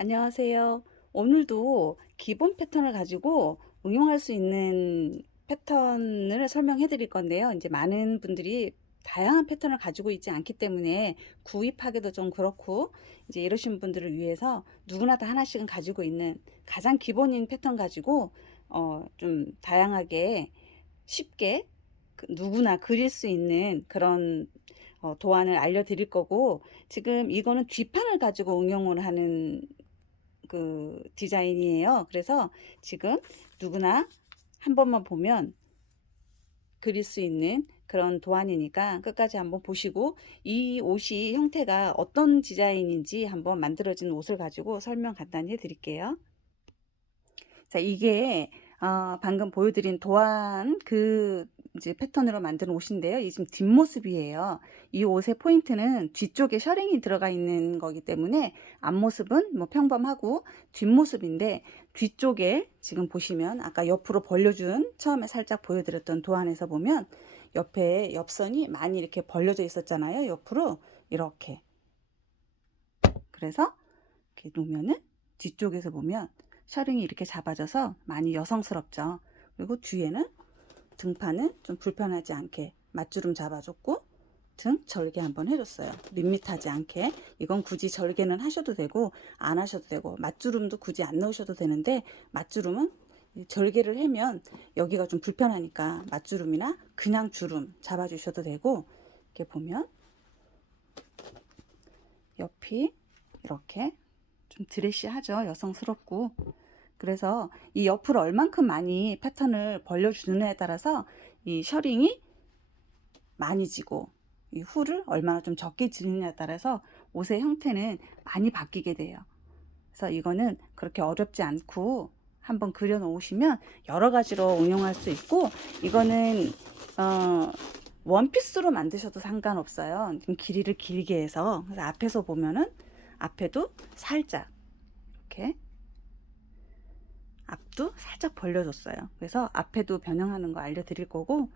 안녕하세요. 오늘도 기본 패턴을 가지고 응용할 수 있는 패턴을 설명해 드릴 건데요. 이제 많은 분들이 다양한 패턴을 가지고 있지 않기 때문에 구입하기도 좀 그렇고, 이제 이러신 분들을 위해서 누구나 다 하나씩은 가지고 있는 가장 기본인 패턴 가지고 좀 다양하게 쉽게 누구나 그릴 수 있는 그런 도안을 알려드릴 거고, 지금 이거는 뒷판을 가지고 응용을 하는 그 디자인이에요. 그래서 지금 누구나 한 번만 보면 그릴 수 있는 그런 도안이니까 끝까지 한번 보시고, 이 옷이 형태가 어떤 디자인인지 한번 만들어진 옷을 가지고 설명 간단히 해 드릴게요. 자, 이게 방금 보여드린 도안 이제 패턴으로 만든 옷인데요. 이 지금 뒷모습이에요. 이 옷의 포인트는 뒤쪽에 셔링이 들어가 있는 거기 때문에 앞모습은 뭐 평범하고 뒷모습인데, 뒤쪽에 지금 보시면 아까 옆으로 벌려준 처음에 살짝 보여드렸던 도안에서 보면 옆에 옆선이 많이 이렇게 벌려져 있었잖아요. 옆으로 이렇게. 그래서 이렇게 놓으면은 뒤쪽에서 보면 셔링이 이렇게 잡아져서 많이 여성스럽죠. 그리고 뒤에는 등판은 좀 불편하지 않게 맞주름 잡아줬고, 등 절개 한번 해줬어요. 밋밋하지 않게. 이건 굳이 절개는 하셔도 되고 안 하셔도 되고, 맞주름도 굳이 안 넣으셔도 되는데, 맞주름은 절개를 하면 여기가 좀 불편하니까 맞주름이나 그냥 주름 잡아주셔도 되고, 이렇게 보면 옆이 이렇게 좀 드레시하죠. 여성스럽고. 그래서 이 옆을 얼만큼 많이 패턴을 벌려주느냐에 따라서 이 셔링이 많이 지고 이 훌을 얼마나 좀 적게 지느냐에 따라서 옷의 형태는 많이 바뀌게 돼요. 그래서 이거는 그렇게 어렵지 않고 한번 그려 놓으시면 여러 가지로 응용할 수 있고, 이거는 원피스로 만드셔도 상관없어요. 좀 길이를 길게 해서. 그래서 앞에서 보면은 앞에도 살짝 이렇게 앞도 살짝 벌려줬어요. 그래서 앞에도 변형하는 거 알려드릴 거고,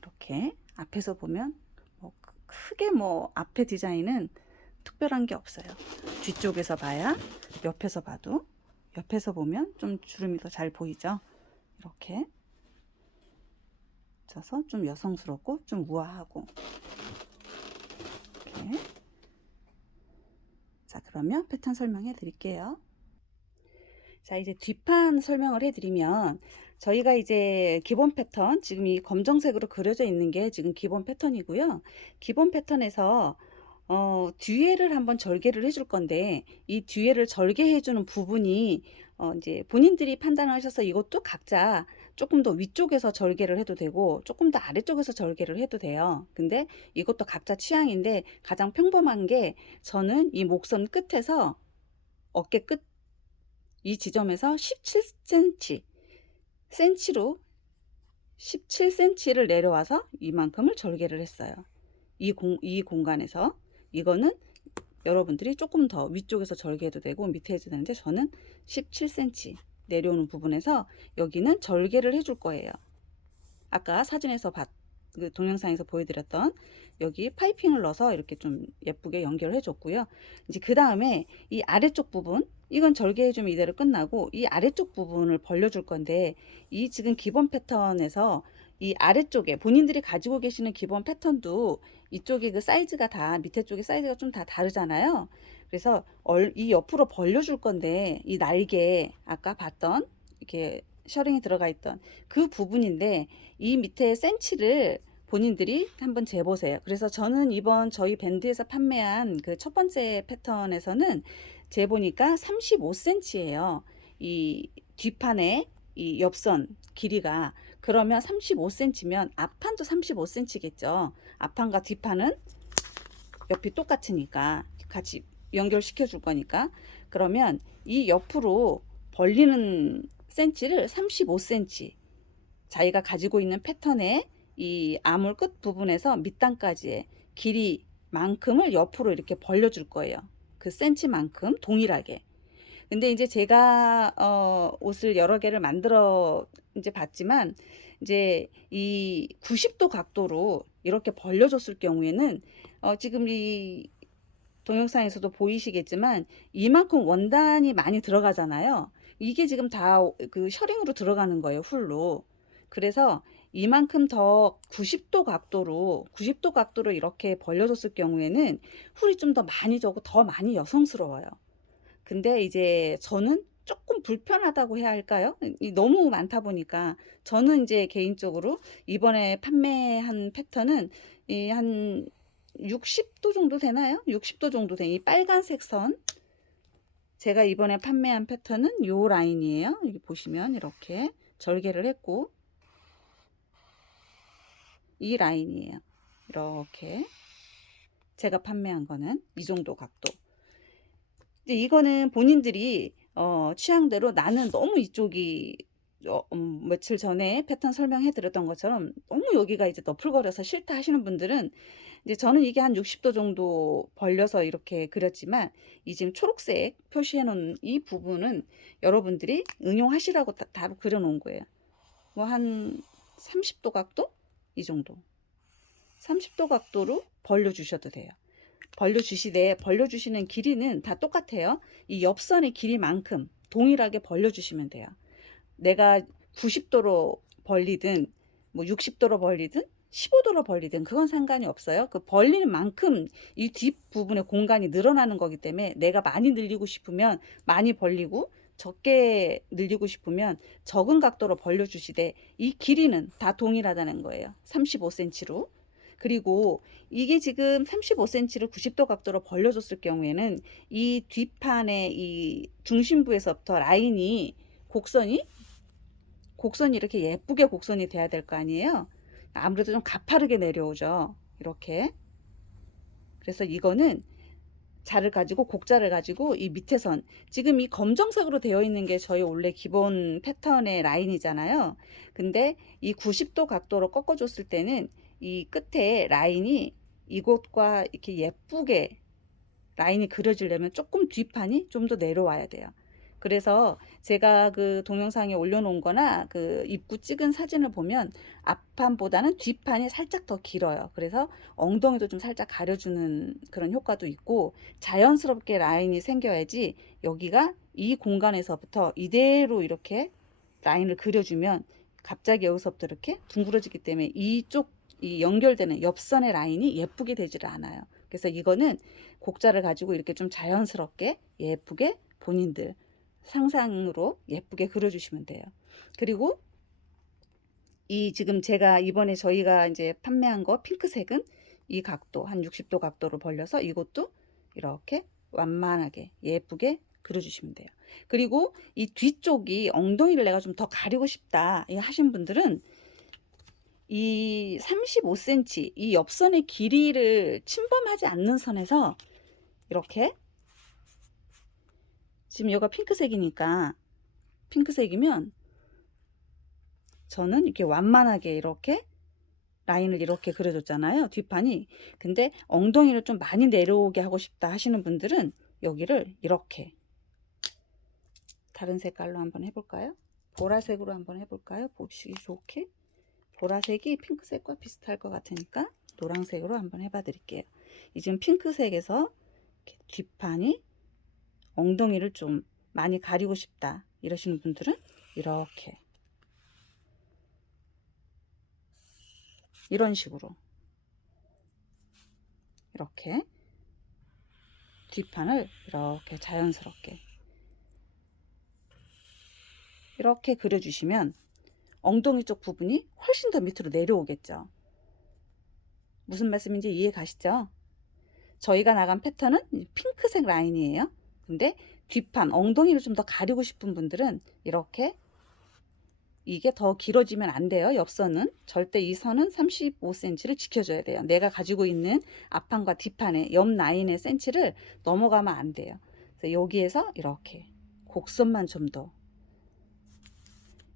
이렇게 앞에서 보면 뭐 크게 뭐 앞에 디자인은 특별한 게 없어요. 뒤쪽에서 봐야, 옆에서 봐도, 옆에서 보면 좀 주름이 더 잘 보이죠. 이렇게 져서 좀 여성스럽고 좀 우아하고. 이렇게. 자, 그러면 패턴 설명해 드릴게요. 자, 이제 뒷판 설명을 해드리면, 저희가 이제 기본 패턴, 지금 이 검정색으로 그려져 있는 게 지금 기본 패턴이고요. 기본 패턴에서 뒤에를 한번 절개를 해줄 건데, 이 뒤에를 절개해주는 부분이 이제 본인들이 판단을 하셔서 이것도 각자 조금 더 위쪽에서 절개를 해도 되고 조금 더 아래쪽에서 절개를 해도 돼요. 근데 이것도 각자 취향인데, 가장 평범한 게 저는 이 목선 끝에서 어깨 끝 이 지점에서 17cm, 센치로 17cm를 내려와서 이만큼을 절개를 했어요. 이 공간에서. 이거는 여러분들이 조금 더 위쪽에서 절개해도 되고 밑에 해도 되는데, 저는 17cm 내려오는 부분에서 여기는 절개를 해줄 거예요. 아까 사진에서 그 동영상에서 보여드렸던 여기 파이핑을 넣어서 이렇게 좀 예쁘게 연결해 줬고요. 이제 그 다음에 이 아래쪽 부분, 이건 절개해주면 이대로 끝나고, 이 아래쪽 부분을 벌려줄 건데, 이 지금 기본 패턴에서 이 아래쪽에 본인들이 가지고 계시는 기본 패턴도 이쪽에 그 사이즈가 다, 밑에 쪽에 사이즈가 좀 다 다르잖아요. 그래서 이 옆으로 벌려줄 건데, 이 날개 아까 봤던 이렇게 셔링이 들어가 있던 그 부분인데, 이 밑에 센치를 본인들이 한번 재보세요. 그래서 저는 이번 저희 밴드에서 판매한 그 첫 번째 패턴에서는 재보니까 35cm예요. 이 뒷판에 이 옆선 길이가. 그러면 35cm면 앞판도 35cm겠죠. 앞판과 뒷판은 옆이 똑같으니까 같이 연결시켜 줄 거니까. 그러면 이 옆으로 벌리는 센치를 35cm, 자기가 가지고 있는 패턴의 이 아물 끝 부분에서 밑단까지의 길이만큼을 옆으로 이렇게 벌려줄 거예요. 그 센치만큼 동일하게. 근데 이제 제가 옷을 여러 개를 만들어 이제 봤지만, 이제 이 90도 각도로 이렇게 벌려줬을 경우에는 지금 이 동영상에서도 보이시겠지만 이만큼 원단이 많이 들어가잖아요. 이게 지금 다 그 셔링으로 들어가는 거예요, 훌로. 그래서 이만큼 더 90도 각도로 이렇게 벌려줬을 경우에는 훌이 좀 더 많이 져고 더 많이 여성스러워요. 근데 이제 저는 조금 불편하다고 해야 할까요? 너무 많다 보니까 저는 이제 개인적으로 이번에 판매한 패턴은 이 한 60도 정도 되나요? 60도 정도 된 이 빨간색 선, 제가 이번에 판매한 패턴은 요 라인이에요. 여기 보시면 이렇게 절개를 했고 이 라인이에요. 이렇게 제가 판매한 거는 이 정도 각도. 이제 이거는 본인들이 취향대로, 나는 너무 이쪽이 며칠 전에 패턴 설명해 드렸던 것처럼 너무 여기가 이제 너풀거려서 싫다 하시는 분들은, 이제 저는 이게 한 60도 정도 벌려서 이렇게 그렸지만 이 지금 초록색 표시해 놓은 이 부분은 여러분들이 응용하시라고 다 그려 놓은 거예요. 뭐 한 30도 각도? 이 정도. 30도 각도로 벌려 주셔도 돼요. 벌려주시되, 벌려주시는 길이는 다 똑같아요. 이 옆선의 길이만큼 동일하게 벌려주시면 돼요. 내가 90도로 벌리든 뭐 60도로 벌리든 15도로 벌리든 그건 상관이 없어요. 그 벌리는 만큼 이 뒷부분의 공간이 늘어나는 거기 때문에 내가 많이 늘리고 싶으면 많이 벌리고 적게 늘리고 싶으면 적은 각도로 벌려주시되 이 길이는 다 동일하다는 거예요. 35cm로. 그리고 이게 지금 35cm를 90도 각도로 벌려줬을 경우에는 이 뒷판의 이 중심부에서부터 라인이 곡선이 이렇게 예쁘게 곡선이 돼야 될 거 아니에요. 아무래도 좀 가파르게 내려오죠. 이렇게. 그래서 이거는 자를 가지고, 곡자를 가지고 이 밑에 선, 지금 이 검정색으로 되어 있는 게 저희 원래 기본 패턴의 라인이잖아요. 근데 이 90도 각도로 꺾어 줬을 때는 이 끝에 라인이 이곳과 이렇게 예쁘게 라인이 그려지려면 조금 뒷판이 좀 더 내려와야 돼요. 그래서 제가 그 동영상에 올려놓은 거나 그 입구 찍은 사진을 보면 앞판보다는 뒷판이 살짝 더 길어요. 그래서 엉덩이도 좀 살짝 가려주는 그런 효과도 있고, 자연스럽게 라인이 생겨야지 여기가 이 공간에서부터 이대로 이렇게 라인을 그려주면 갑자기 여기서부터 이렇게 둥그러지기 때문에 이쪽 이 연결되는 옆선의 라인이 예쁘게 되지를 않아요. 그래서 이거는 곡자를 가지고 이렇게 좀 자연스럽게 예쁘게 본인들 상상으로 예쁘게 그려주시면 돼요. 그리고 이 지금 제가 이번에 저희가 이제 판매한 거 핑크색은 이 각도 한 60도 각도로 벌려서 이것도 이렇게 완만하게 예쁘게 그려주시면 돼요. 그리고 이 뒤쪽이 엉덩이를 내가 좀 더 가리고 싶다 하신 분들은 이 35cm 이 옆선의 길이를 침범하지 않는 선에서 이렇게, 지금 여기가 핑크색이니까, 핑크색이면 저는 이렇게 완만하게 이렇게 라인을 이렇게 그려줬잖아요, 뒷판이. 근데 엉덩이를 좀 많이 내려오게 하고 싶다 하시는 분들은 여기를 이렇게 다른 색깔로 한번 해볼까요? 보라색으로 한번 해볼까요? 보시기 좋게. 보라색이 핑크색과 비슷할 것 같으니까 노란색으로 한번 해봐 드릴게요. 이 지금 핑크색에서 뒷판이 엉덩이를 좀 많이 가리고 싶다 이러시는 분들은 이렇게, 이런 식으로 이렇게 뒷판을 이렇게 자연스럽게 이렇게 그려주시면 엉덩이 쪽 부분이 훨씬 더 밑으로 내려오겠죠. 무슨 말씀인지 이해 가시죠? 저희가 나간 패턴은 핑크색 라인이에요. 근데 뒷판 엉덩이를 좀 더 가리고 싶은 분들은 이렇게, 이게 더 길어지면 안 돼요. 옆선은 절대 이 선은 35cm를 지켜줘야 돼요. 내가 가지고 있는 앞판과 뒷판의 옆 라인의 센치를 넘어가면 안 돼요. 그래서 여기에서 이렇게 곡선만 좀 더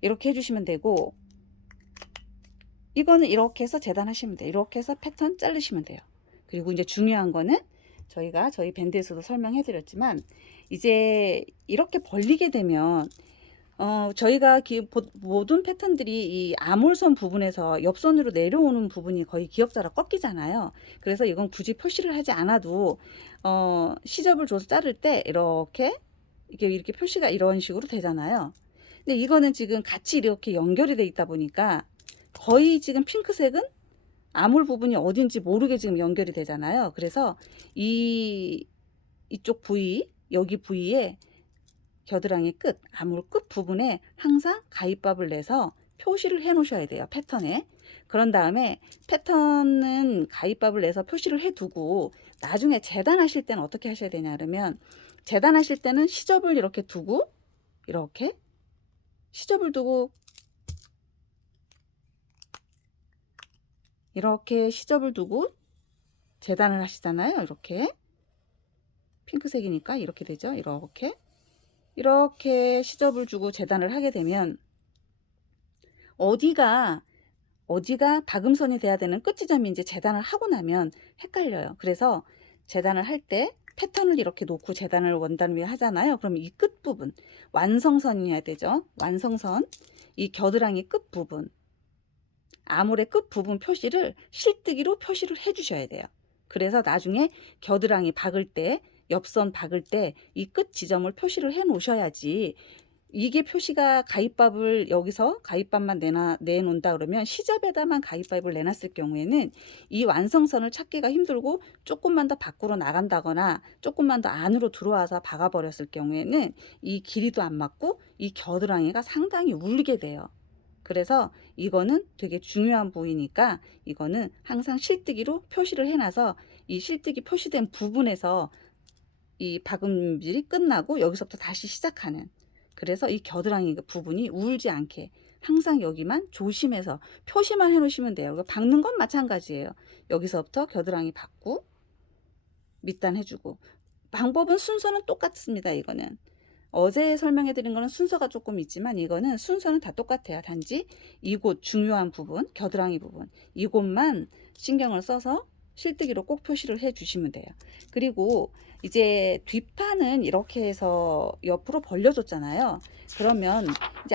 이렇게 해주시면 되고, 이거는 이렇게 해서 재단하시면 돼요. 이렇게 해서 패턴 자르시면 돼요. 그리고 이제 중요한 거는 저희가 저희 밴드에서도 설명해 드렸지만, 이제 이렇게 벌리게 되면 저희가 모든 패턴들이 이 아몰선 부분에서 옆선으로 내려오는 부분이 거의 기역자로 꺾이잖아요. 그래서 이건 굳이 표시를 하지 않아도 시접을 줘서 자를 때 이렇게 표시가 이런 식으로 되잖아요. 근데 이거는 지금 같이 이렇게 연결이 돼 있다 보니까 거의 지금 핑크색은 아몰 부분이 어딘지 모르게 지금 연결이 되잖아요. 그래서 이쪽 부위, 여기 부위에 겨드랑이 끝, 아몰 끝 부분에 항상 가위밥을 내서 표시를 해 놓으셔야 돼요. 패턴에. 그런 다음에 패턴은 가위밥을 내서 표시를 해 두고 나중에 재단하실 때는 어떻게 하셔야 되냐 그러면 재단하실 때는 시접을 이렇게 두고 이렇게 시접을 두고 이렇게 시접을 두고 재단을 하시잖아요. 이렇게 핑크색이니까 이렇게 되죠. 이렇게 시접을 주고 재단을 하게 되면 어디가 박음선이 돼야 되는 끝 지점이 이제 재단을 하고 나면 헷갈려요. 그래서 재단을 할 때 패턴을 이렇게 놓고 재단을 원단 위에 하잖아요. 그럼 이 끝부분 완성선이어야 되죠. 완성선, 이 겨드랑이 끝부분, 아몰의 끝부분 표시를 실뜨기로 표시를 해 주셔야 돼요. 그래서 나중에 겨드랑이 박을 때, 옆선 박을 때 이 끝 지점을 표시를 해 놓으셔야지. 이게 표시가 가위밥을 여기서 가위밥만 내놓는다 그러면 시접에다만 가위밥을 내놨을 경우에는 이 완성선을 찾기가 힘들고 조금만 더 밖으로 나간다거나 조금만 더 안으로 들어와서 박아버렸을 경우에는 이 길이도 안 맞고 이 겨드랑이가 상당히 울리게 돼요. 그래서 이거는 되게 중요한 부위니까 이거는 항상 실뜨기로 표시를 해놔서 이 실뜨기 표시된 부분에서 이 박음질이 끝나고 여기서부터 다시 시작하는, 그래서 이 겨드랑이 부분이 울지 않게 항상 여기만 조심해서 표시만 해 놓으시면 돼요. 박는 건 마찬가지예요. 여기서부터 겨드랑이 박고 밑단 해주고 방법은 순서는 똑같습니다. 이거는 어제 설명해 드린 거는 순서가 조금 있지만 이거는 순서는 다 똑같아요. 단지 이곳 중요한 부분, 겨드랑이 부분, 이곳만 신경을 써서 실뜨기로 꼭 표시를 해 주시면 돼요. 그리고 이제 뒷판은 이렇게 해서 옆으로 벌려줬잖아요. 그러면 이제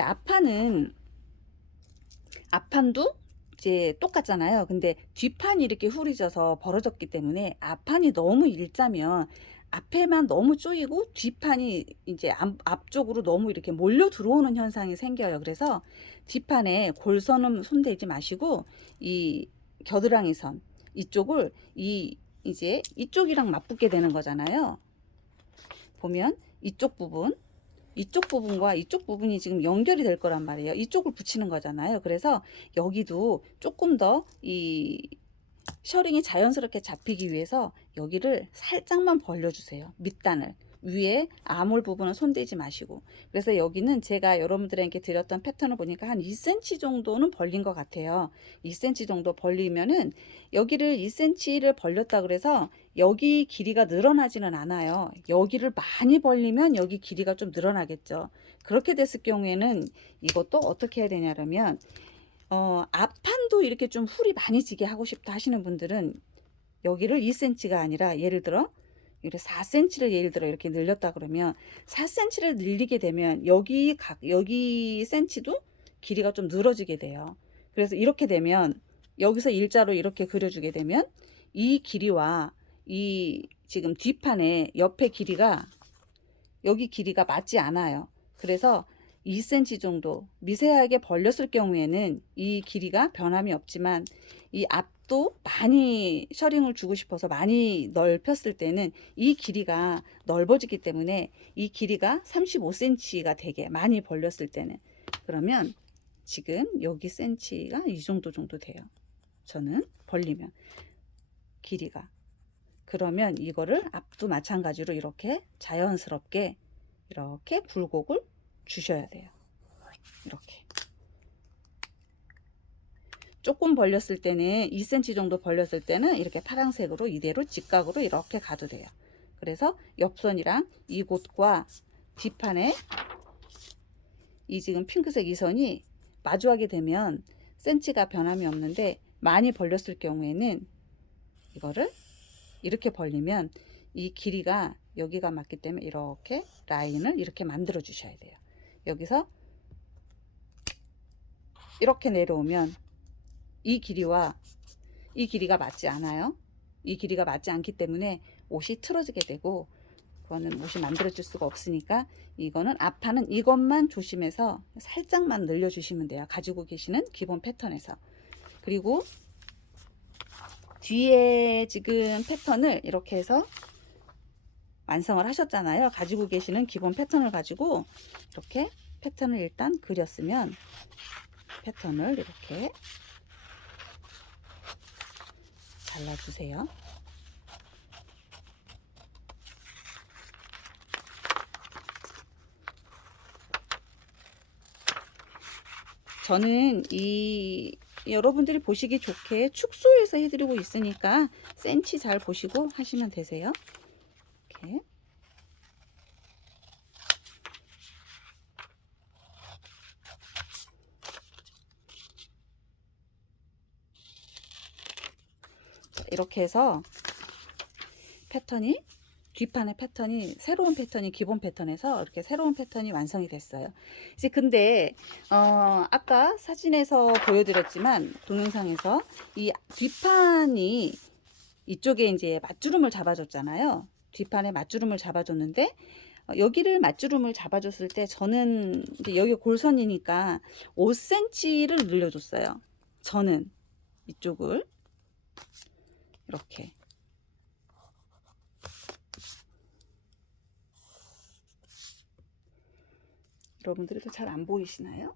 앞판도 이제 똑같잖아요. 근데 뒷판이 이렇게 후리져서 벌어졌기 때문에 앞판이 너무 일자면 앞에만 너무 쪼이고 뒷판이 이제 앞쪽으로 너무 이렇게 몰려 들어오는 현상이 생겨요. 그래서 뒷판에 골선은 손대지 마시고 이 겨드랑이 선 이쪽을 이제 이쪽이랑 맞붙게 되는 거잖아요. 보면 이쪽 부분과 이쪽 부분이 지금 연결이 될 거란 말이에요. 이쪽을 붙이는 거잖아요. 그래서 여기도 조금 더 이 셔링이 자연스럽게 잡히기 위해서 여기를 살짝만 벌려주세요. 밑단을. 위에 아몰 부분은 손대지 마시고. 그래서 여기는 제가 여러분들에게 드렸던 패턴을 보니까 한 2cm 정도는 벌린 것 같아요. 2cm 정도 벌리면은 여기를 2cm를 벌렸다 그래서 여기 길이가 늘어나지는 않아요. 여기를 많이 벌리면 여기 길이가 좀 늘어나겠죠. 그렇게 됐을 경우에는 이것도 어떻게 해야 되냐면 앞판도 이렇게 좀 훌이 많이 지게 하고 싶다 하시는 분들은 여기를 2cm가 아니라 예를 들어 4cm를 예를 들어 이렇게 늘렸다 그러면 4cm를 늘리게 되면 여기 cm도 길이가 좀 늘어지게 돼요. 그래서 이렇게 되면 여기서 일자로 이렇게 그려주게 되면 이 길이와 이 지금 뒷판에 옆에 길이가 여기 길이가 맞지 않아요. 그래서 2cm 정도 미세하게 벌렸을 경우에는 이 길이가 변함이 없지만 이 앞도 많이 셔링을 주고 싶어서 많이 넓혔을 때는 이 길이가 넓어지기 때문에 이 길이가 35cm가 되게 많이 벌렸을 때는 그러면 지금 여기 cm가 이 정도 돼요. 저는 벌리면 길이가 그러면 이거를 앞도 마찬가지로 이렇게 자연스럽게 이렇게 굴곡을 주셔야 돼요. 이렇게 조금 벌렸을 때는 2cm 정도 벌렸을 때는 이렇게 파란색으로 이대로 직각으로 이렇게 가도 돼요. 그래서 옆선이랑 이곳과 뒷판에 이 지금 핑크색 이 선이 마주하게 되면 cm가 변함이 없는데 많이 벌렸을 경우에는 이거를 이렇게 벌리면 이 길이가 여기가 맞기 때문에 이렇게 라인을 이렇게 만들어 주셔야 돼요. 여기서 이렇게 내려오면 이 길이와 이 길이가 맞지 않아요. 이 길이가 맞지 않기 때문에 옷이 틀어지게 되고, 그거는 옷이 만들어질 수가 없으니까 이거는 앞판은 이것만 조심해서 살짝만 늘려주시면 돼요. 가지고 계시는 기본 패턴에서. 그리고 뒤에 지금 패턴을 이렇게 해서 완성을 하셨잖아요. 가지고 계시는 기본 패턴을 가지고 이렇게 패턴을 일단 그렸으면, 패턴을 이렇게 잘라주세요. 저는 이 여러분들이 보시기 좋게 축소해서 해드리고 있으니까 센치 잘 보시고 하시면 되세요. 이렇게. 이렇게 해서 패턴이, 뒷판의 패턴이, 새로운 패턴이 기본 패턴에서 이렇게 새로운 패턴이 완성이 됐어요. 이제 근데 아까 사진에서 보여드렸지만 동영상에서 이 뒷판이 이쪽에 이제 맞주름을 잡아줬잖아요. 뒷판에 맞주름을 잡아줬는데, 여기를 맞주름을 잡아줬을 때 저는 이제 여기 골선이니까 5cm를 늘려줬어요. 저는 이쪽을 이렇게. 여러분들도 잘 안 보이시나요?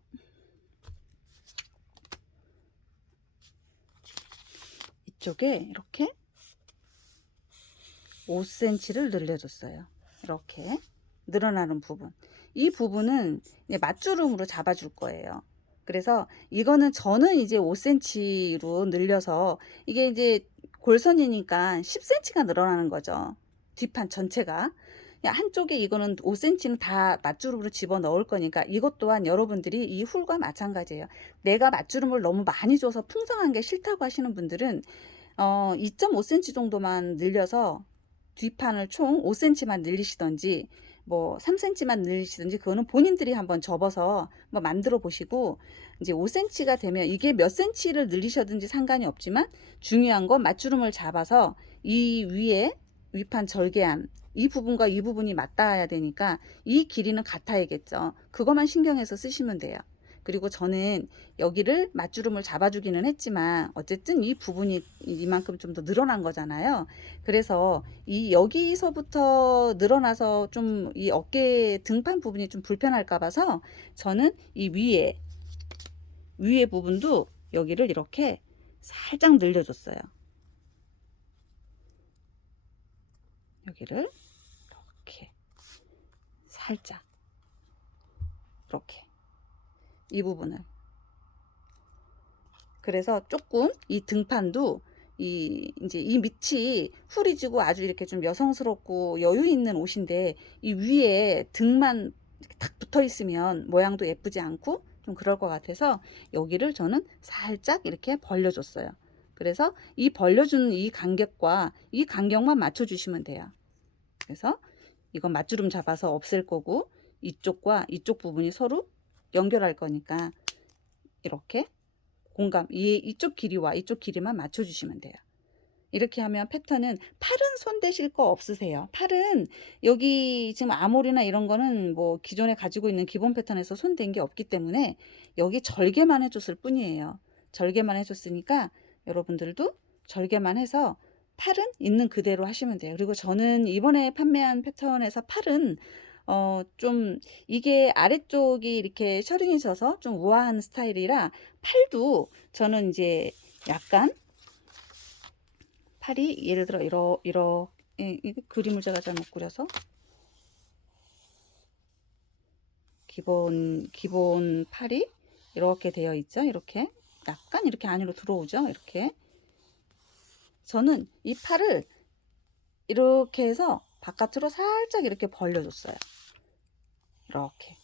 이쪽에 이렇게 5cm를 늘려줬어요. 이렇게 늘어나는 부분, 이 부분은 이제 맞주름으로 잡아줄 거예요. 그래서 이거는 저는 이제 5cm로 늘려서, 이게 이제 골선이니까 10cm가 늘어나는 거죠. 뒷판 전체가. 한쪽에 이거는 5cm는 다 맞주름으로 집어 넣을 거니까, 이것 또한 여러분들이 이 훌과 마찬가지예요. 내가 맞주름을 너무 많이 줘서 풍성한 게 싫다고 하시는 분들은 2.5cm 정도만 늘려서 뒷판을 총 5cm만 늘리시던지 뭐 3cm만 늘리시든지, 그거는 본인들이 한번 접어서 뭐 만들어 보시고, 이제 5cm가 되면 이게 몇 cm를 늘리셔든지 상관이 없지만, 중요한 건 맞주름을 잡아서 이 위에 윗판 절개함, 이 부분과 이 부분이 맞닿아야 되니까 이 길이는 같아야겠죠. 그것만 신경해서 쓰시면 돼요. 그리고 저는 여기를 맞주름을 잡아주기는 했지만 어쨌든 이 부분이 이만큼 좀 더 늘어난 거잖아요. 그래서 이 여기서부터 늘어나서 좀 이 어깨 등판 부분이 좀 불편할까 봐서 저는 이 위에 부분도 여기를 이렇게 살짝 늘려줬어요. 여기를 이렇게 살짝, 이렇게 이 부분을. 그래서 조금 이 등판도 이제 이 밑이 후리지고 아주 이렇게 좀 여성스럽고 여유 있는 옷인데, 이 위에 등만 탁 붙어 있으면 모양도 예쁘지 않고 좀 그럴 것 같아서 여기를 저는 살짝 이렇게 벌려줬어요. 그래서 이 벌려주는 이 간격과 이 간격만 맞춰주시면 돼요. 그래서 이건 맞주름 잡아서 없앨 거고, 이쪽과 이쪽 부분이 서로 연결할 거니까 이렇게 공감, 이쪽 길이와 이쪽 길이만 맞춰주시면 돼요. 이렇게 하면 패턴은, 팔은 손 대실 거 없으세요. 팔은 여기 지금 아몰이나 이런 거는 뭐 기존에 가지고 있는 기본 패턴에서 손 댄 게 없기 때문에 여기 절개만 해줬을 뿐이에요. 절개만 해줬으니까 여러분들도 절개만 해서 팔은 있는 그대로 하시면 돼요. 그리고 저는 이번에 판매한 패턴에서 팔은 좀 이게 아래쪽이 이렇게 셔링이 져서 좀 우아한 스타일이라, 팔도 저는 이제 약간 팔이 예를 들어 이 그림을 제가 잘못 그려서, 기본 팔이 이렇게 되어 있죠. 이렇게 약간 이렇게 안으로 들어오죠. 이렇게 저는 이 팔을 이렇게 해서 바깥으로 살짝 이렇게 벌려줬어요. 이렇게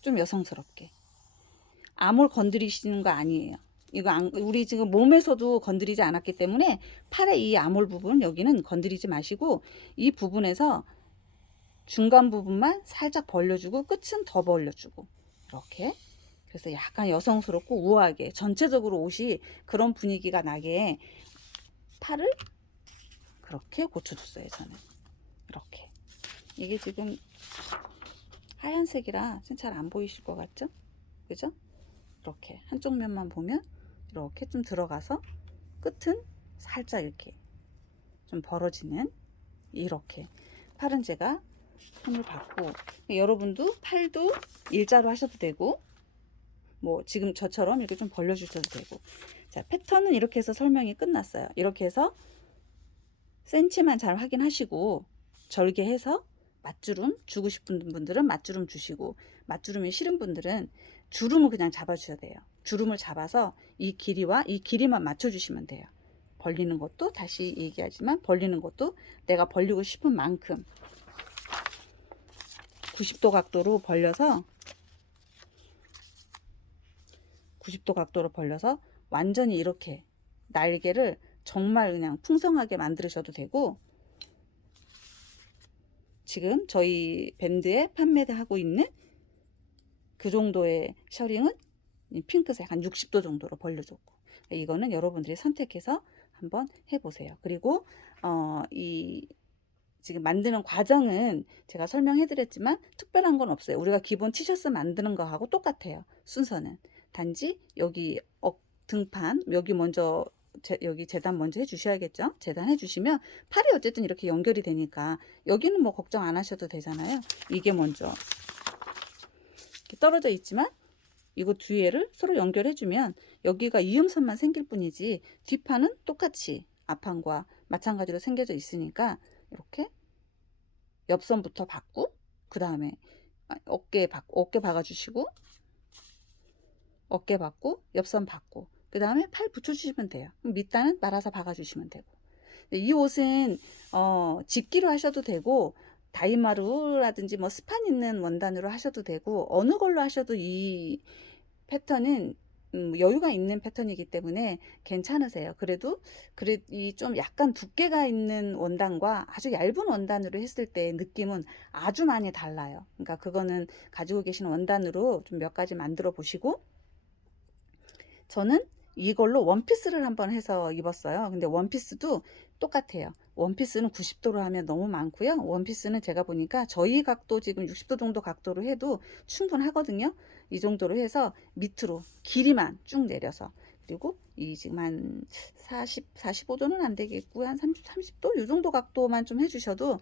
좀 여성스럽게. 암홀 건드리시는 거 아니에요. 이거 우리 지금 몸에서도 건드리지 않았기 때문에 팔의 이 암홀 부분 여기는 건드리지 마시고, 이 부분에서 중간 부분만 살짝 벌려주고 끝은 더 벌려주고 이렇게. 그래서 약간 여성스럽고 우아하게 전체적으로 옷이 그런 분위기가 나게 팔을 그렇게 고쳐줬어요. 저는 이렇게. 이게 지금 하얀색이라 잘 안 보이실 것 같죠? 그죠? 이렇게 한쪽 면만 보면 이렇게 좀 들어가서 끝은 살짝 이렇게 좀 벌어지는 이렇게 팔은 제가 손을 받고, 여러분도 팔도 일자로 하셔도 되고 뭐 지금 저처럼 이렇게 좀 벌려주셔도 되고. 자, 패턴은 이렇게 해서 설명이 끝났어요. 이렇게 해서 센치만 잘 확인하시고 절개해서 맞주름 주고 싶은 분들은 맞주름 주시고, 맞주름이 싫은 분들은 주름을 그냥 잡아 주셔야 돼요. 주름을 잡아서 이 길이와 이 길이만 맞춰 주시면 돼요. 벌리는 것도 다시 얘기하지만 벌리는 것도 내가 벌리고 싶은 만큼 90도 각도로 벌려서 90도 각도로 벌려서 완전히 이렇게 날개를 정말 그냥 풍성하게 만드셔도 되고, 지금 저희 밴드에 판매하고 있는 그 정도의 셔링은 핑크색 한 60도 정도로 벌려줬고, 이거는 여러분들이 선택해서 한번 해보세요. 그리고 이 지금 만드는 과정은 제가 설명해 드렸지만 특별한 건 없어요. 우리가 기본 티셔츠 만드는 거하고 똑같아요. 순서는. 단지 여기 등판 여기 먼저 여기 재단 먼저 해 주셔야겠죠. 재단 해 주시면 팔이 어쨌든 이렇게 연결이 되니까 여기는 뭐 걱정 안 하셔도 되잖아요. 이게 먼저 이렇게 떨어져 있지만 이거 뒤에를 서로 연결해 주면 여기가 이음선만 생길 뿐이지 뒷판은 똑같이 앞판과 마찬가지로 생겨져 있으니까 이렇게 옆선부터 받고, 그 다음에 어깨 박아주시고, 어깨 받고, 옆선 받고, 그 다음에 팔 붙여주시면 돼요. 밑단은 말아서 박아주시면 되고. 이 옷은 집기로 하셔도 되고 다이마루라든지 뭐 스판 있는 원단으로 하셔도 되고 어느 걸로 하셔도 이 패턴은 여유가 있는 패턴이기 때문에 괜찮으세요. 그래도 이 좀 약간 두께가 있는 원단과 아주 얇은 원단으로 했을 때 느낌은 아주 많이 달라요. 그러니까 그거는 가지고 계신 원단으로 좀 몇 가지 만들어 보시고, 저는 이걸로 원피스를 한번 해서 입었어요. 근데 원피스도 똑같아요. 원피스는 90도로 하면 너무 많고요. 원피스는 제가 보니까 저희 각도 지금 60도 정도 각도로 해도 충분하거든요. 이 정도로 해서 밑으로 길이만 쭉 내려서, 그리고 이 지금 한 45도는 안 되겠고 한 30도 이 정도 각도만 좀 해주셔도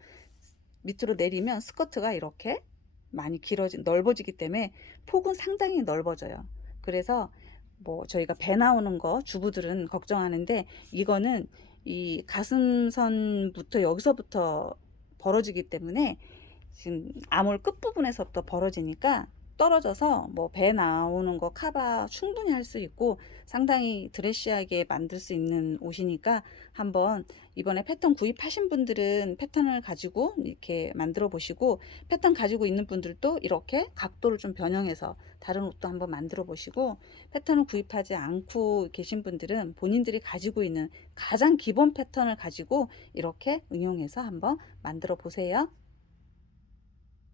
밑으로 내리면 스커트가 이렇게 많이 넓어지기 때문에 폭은 상당히 넓어져요. 그래서 뭐 저희가 배 나오는 거 주부들은 걱정하는데 이거는 이 가슴선부터 여기서부터 벌어지기 때문에 지금 아몰 끝부분에서부터 벌어지니까 떨어져서 뭐 배 나오는 거 커버 충분히 할 수 있고 상당히 드레시하게 만들 수 있는 옷이니까 한번 이번에 패턴 구입하신 분들은 패턴을 가지고 이렇게 만들어 보시고, 패턴 가지고 있는 분들도 이렇게 각도를 좀 변형해서 다른 옷도 한번 만들어 보시고, 패턴을 구입하지 않고 계신 분들은 본인들이 가지고 있는 가장 기본 패턴을 가지고 이렇게 응용해서 한번 만들어 보세요.